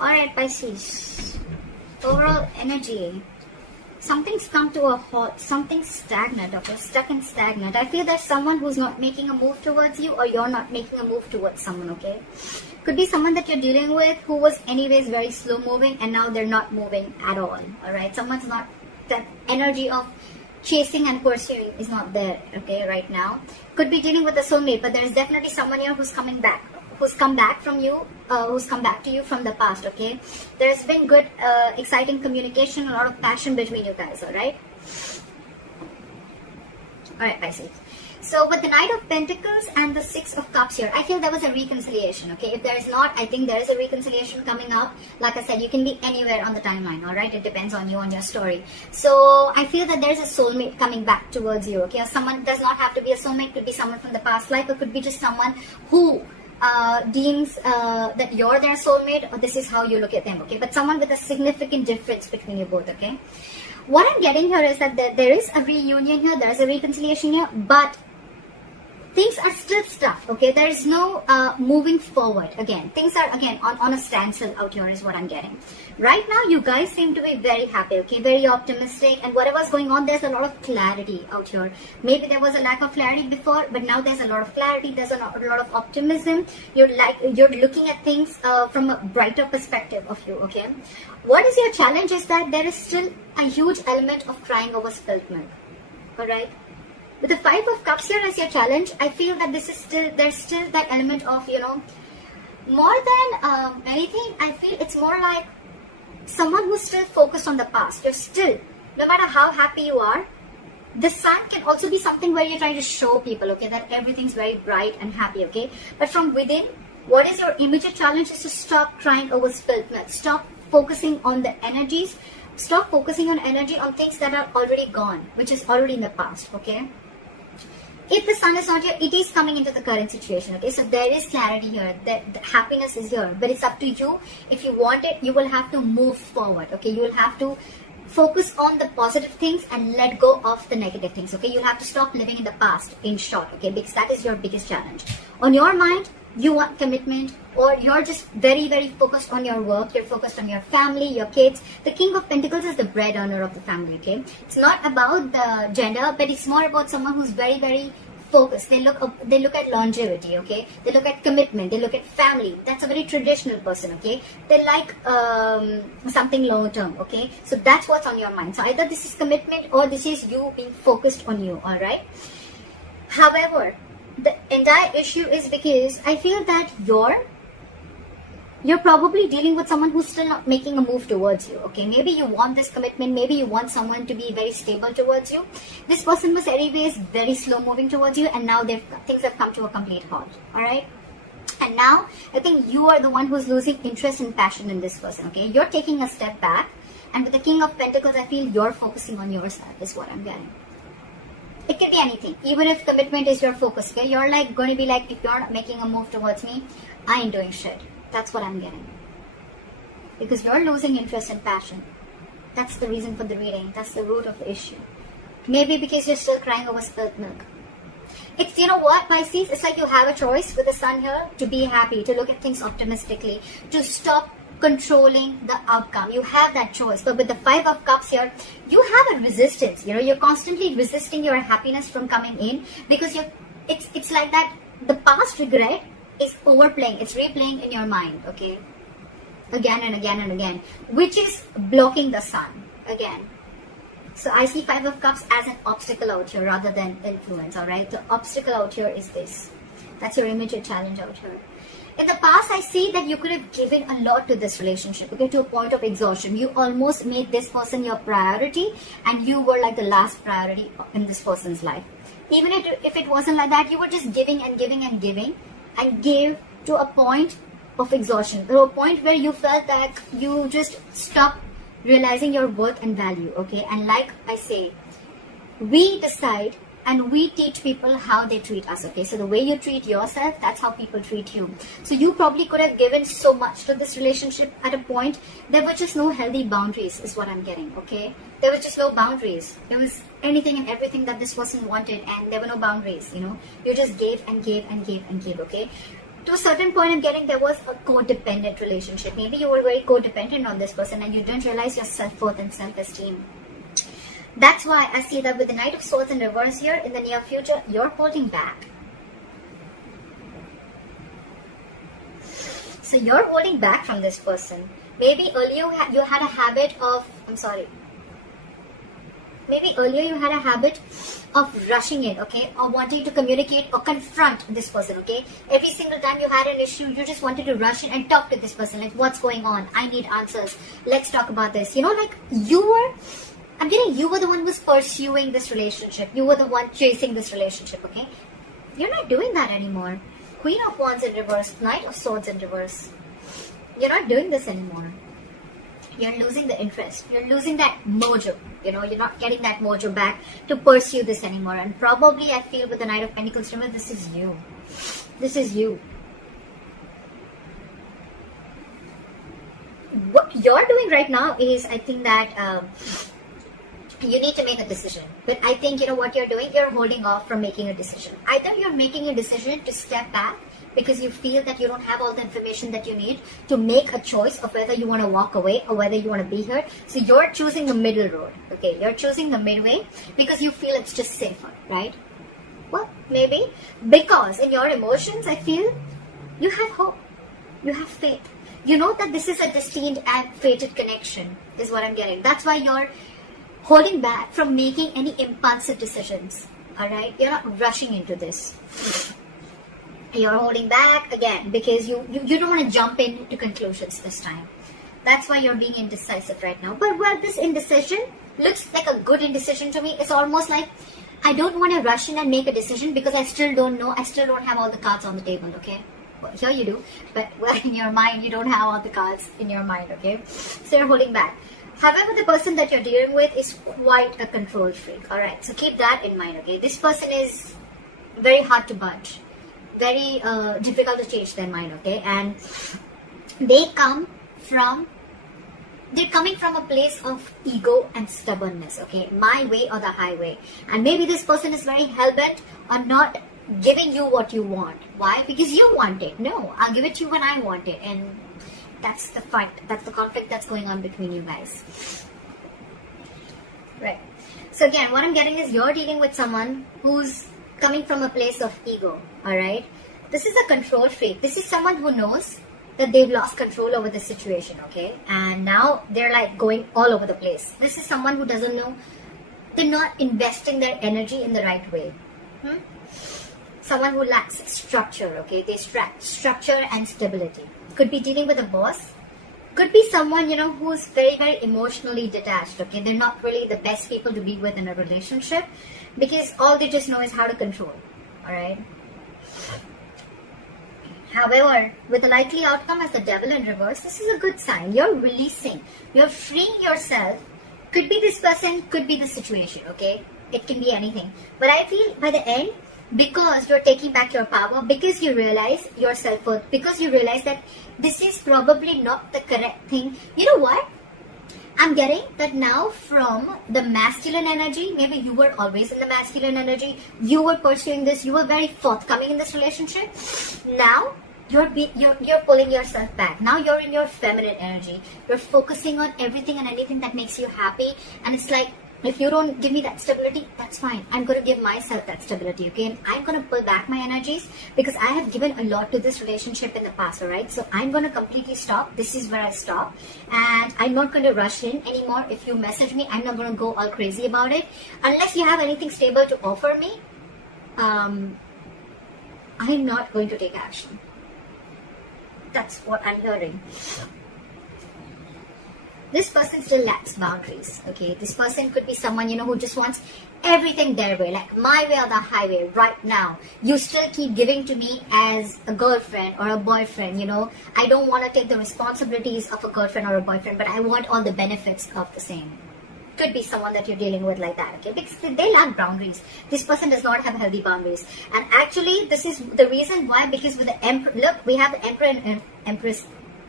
Alright, Pisces. Overall energy. Something's come to a halt. Something's stagnant, okay? Stuck and stagnant. I feel there's someone who's not making a move towards you, or you're not making a move towards someone, okay? Could be someone that you're dealing with who was anyways very slow moving and now they're not moving at all, alright? Someone's not, that energy of chasing and pursuing is not there, okay, right now. Could be dealing with a soulmate, but there's definitely someone here who's coming back. Who's come back from you, who's come back to you from the past, okay? There's been good, exciting communication, a lot of passion between you guys, alright? Alright, Pisces. So, with the Knight of Pentacles and the Six of Cups here, I feel there was a reconciliation, okay? If there is not, I think there is a reconciliation coming up. Like I said, you can be anywhere on the timeline, alright? It depends on you, on your story. So, I feel that there's a soulmate coming back towards you, okay? Or someone does not have to be a soulmate, could be someone from the past life, or could be just someone who deems that you're their soulmate, or this is how you look at them, okay? But someone with a significant difference between you both, okay? What I'm getting here is that there is a reunion here, there is a reconciliation here, but things are still stuck, okay? There is no moving forward. Again, things are again on a standstill out here is what I'm getting. Right now, you guys seem to be very happy, okay? Very optimistic, and whatever's going on, there's a lot of clarity out here. Maybe there was a lack of clarity before, but now there's a lot of clarity. There's a lot of optimism. You're looking at things from a brighter perspective of you, okay? What is your challenge is that there is still a huge element of crying over spilt milk, all right? With the Five of Cups here as your challenge, I feel that there's still that element of, you know, more than anything, I feel it's more like someone who's still focused on the past. You're still, no matter how happy you are, the sun can also be something where you're trying to show people, okay, that everything's very bright and happy, okay? But from within, what is your immediate challenge is to stop crying over spilt milk. Stop focusing on the energies. Stop focusing on energy on things that are already gone, which is already in the past, okay? If the sun is not here, it is coming into the current situation, okay? So there is clarity here, that the happiness is here, but it's up to you. If you want it, you will have to move forward, okay? You will have to focus on the positive things and let go of the negative things, okay? You'll have to stop living in the past, in short, okay? Because that is your biggest challenge. On your mind, you want commitment, or you're just very, very focused on your work, you're focused on your family, your kids. The King of Pentacles is the bread earner of the family, okay? It's not about the gender, but it's more about someone who's very, very focused. They look at longevity, okay? They look at commitment, they look at family. That's a very traditional person, okay? They like something long term, okay? So that's what's on your mind. So either this is commitment or this is you being focused on you, all right? However, the entire issue is because I feel that you're probably dealing with someone who's still not making a move towards you, okay? Maybe you want this commitment, maybe you want someone to be very stable towards you. This person was anyways very slow moving towards you, and now things have come to a complete halt, all right? And now, I think you are the one who's losing interest and passion in this person, okay? You're taking a step back, and with the King of Pentacles, I feel you're focusing on yourself is what I'm getting. It could be anything, even if commitment is your focus, okay? You're like going to be like, if you're not making a move towards me, I ain't doing shit. That's what I'm getting. Because you're losing interest and passion. That's the reason for the reading. That's the root of the issue. Maybe because you're still crying over spilt milk. It's, you know what, Pisces? It's like you have a choice with the sun here to be happy, to look at things optimistically, to stop controlling the outcome. You have that choice. But with the Five of Cups here, you have a resistance. You know, you're constantly resisting your happiness from coming in because it's like that the past regret is overplaying, it's replaying in your mind, okay? Again and again and again, which is blocking the sun again. So I see Five of Cups as an obstacle out here rather than influence, all right? The obstacle out here is this. That's your immediate challenge out here. In the past, I see that you could have given a lot to this relationship, okay, to a point of exhaustion. You almost made this person your priority, and you were like the last priority in this person's life. Even if it wasn't like that, you were just giving and giving and giving, and gave to a point of exhaustion, to a point where you felt that you just stopped realizing your worth and value, okay? And like I say, we decide and we teach people how they treat us, okay? So the way you treat yourself, that's how people treat you. So you probably could have given so much to this relationship at a point. There were just no healthy boundaries is what I'm getting, okay? There were just no boundaries. There was anything and everything that this person wanted, and there were no boundaries, you know? You just gave and gave and gave and gave, okay? To a certain point, I'm getting there was a codependent relationship. Maybe you were very codependent on this person and you didn't realize your self-worth and self-esteem. That's why I see that with the Knight of Swords in reverse here, in the near future, you're holding back. So you're holding back from this person. Maybe earlier you had a habit of, maybe earlier you had a habit of rushing in, okay, or wanting to communicate or confront this person, okay. Every single time you had an issue, you just wanted to rush in and talk to this person, like, what's going on? I need answers. Let's talk about this. You know, like you were the one who was pursuing this relationship. You were the one chasing this relationship, okay. You're not doing that anymore. Queen of Wands in reverse, Knight of Swords in reverse. You're not doing this anymore. You're losing the interest. You're losing that mojo. You know, you're not getting that mojo back to pursue this anymore. And probably I feel with the Knight of Pentacles, remember, this is you. This is you. What you're doing right now is, I think that you need to make a decision. But I think, you know what you're doing? You're holding off from making a decision. Either you're making a decision to step back because you feel that you don't have all the information that you need to make a choice of whether you want to walk away or whether you want to be here. So you're choosing the middle road, okay? You're choosing the midway because you feel it's just safer, right? Well, maybe because in your emotions, I feel you have hope, you have faith. You know that this is a destined and fated connection is what I'm getting. That's why you're holding back from making any impulsive decisions, all right? You're not rushing into this. You're holding back again because you don't want to jump into conclusions this time. That's why you're being indecisive right now. But well, this indecision looks like a good indecision to me. It's almost like I don't want to rush in and make a decision because I still don't know. I still don't have all the cards on the table, okay? Well, here you do. But well, in your mind, you don't have all the cards in your mind, okay? So you're holding back. However, the person that you're dealing with is quite a control freak, all right? So keep that in mind, okay? This person is very hard to budge. Very difficult to change their mind, okay? And they're coming from a place of ego and stubbornness, okay? My way or the highway. And maybe this person is very hell-bent on not giving you what you want. Why? Because you want it. No, I'll give it to you when I want it. And that's the fight. That's the conflict that's going on between you guys. Right. So again, what I'm getting is you're dealing with someone who's coming from a place of ego, all right? This is a control freak. This is someone who knows that they've lost control over the situation, okay? And now they're like going all over the place. This is someone who doesn't know, they're not investing their energy in the right way. Someone who lacks structure, okay? They structure and stability. Could be dealing with a boss. Could be someone, you know, who's very, very emotionally detached, okay? They're not really the best people to be with in a relationship because all they just know is how to control, all right? However, with a likely outcome as the Devil in reverse, this is a good sign. You're releasing. You're freeing yourself. Could be this person, could be the situation, okay? It can be anything. But I feel by the end, because you're taking back your power, because you realize your self-worth, because you realize that this is probably not the correct thing. You know what? I'm getting that now from the masculine energy. Maybe you were always in the masculine energy. You were pursuing this. You were very forthcoming in this relationship. Now you're pulling yourself back. Now you're in your feminine energy. You're focusing on everything and anything that makes you happy. And it's like, if you don't give me that stability, that's fine. I'm going to give myself that stability, okay? And I'm going to pull back my energies because I have given a lot to this relationship in the past, all right? So I'm going to completely stop. This is where I stop. And I'm not going to rush in anymore. If you message me, I'm not going to go all crazy about it. Unless you have anything stable to offer me, I'm not going to take action. That's what I'm hearing. This person still lacks boundaries, okay? This person could be someone, you know, who just wants everything their way, like my way or the highway right now. You still keep giving to me as a girlfriend or a boyfriend, you know. I don't want to take the responsibilities of a girlfriend or a boyfriend, but I want all the benefits of the same. Could be someone that you're dealing with like that, okay? Because they lack boundaries. This person does not have healthy boundaries. And actually, this is the reason why, because with the Emperor, look, we have the Emperor and Empress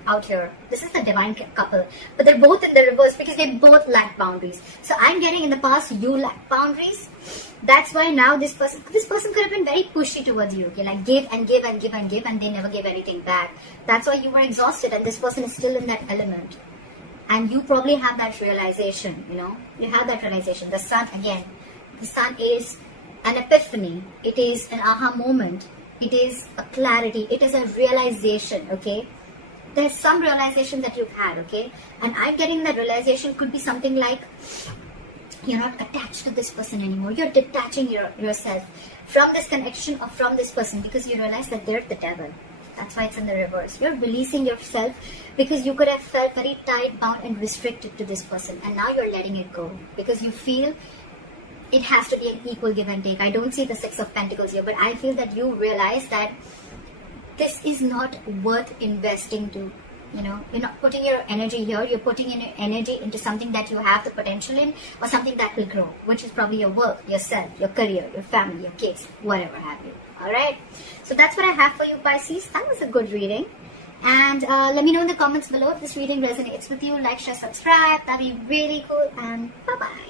out here. This is the divine couple, but they're both in the reverse because they both lack boundaries. So I'm getting in the past you lack boundaries. That's why now this person could have been very pushy towards you, okay, like give and give and give and give, and they never gave anything back. That's why you were exhausted, and this person is still in that element. And you probably have that realization, you know, you have that realization. The sun, again, the sun is an epiphany. It is an aha moment. It is a clarity. It is a realization, okay? There's some realization that you've had, okay? And I'm getting that realization could be something like you're not attached to this person anymore. You're detaching yourself from this connection or from this person because you realize that they're the devil. That's why it's in the reverse. You're releasing yourself because you could have felt very tied, bound and restricted to this person. And now you're letting it go because you feel it has to be an equal give and take. I don't see the Six of Pentacles here, but I feel that you realize that this is not worth investing to. You know, you're not putting your energy here, you're putting in your energy into something that you have the potential in, or something that will grow, which is probably your work, yourself, your career, your family, your kids, whatever have you. Alright, so that's what I have for you, Pisces. That was a good reading. And let me know in the comments below if this reading resonates with you. Like, share, subscribe. That'd be really cool. And bye-bye.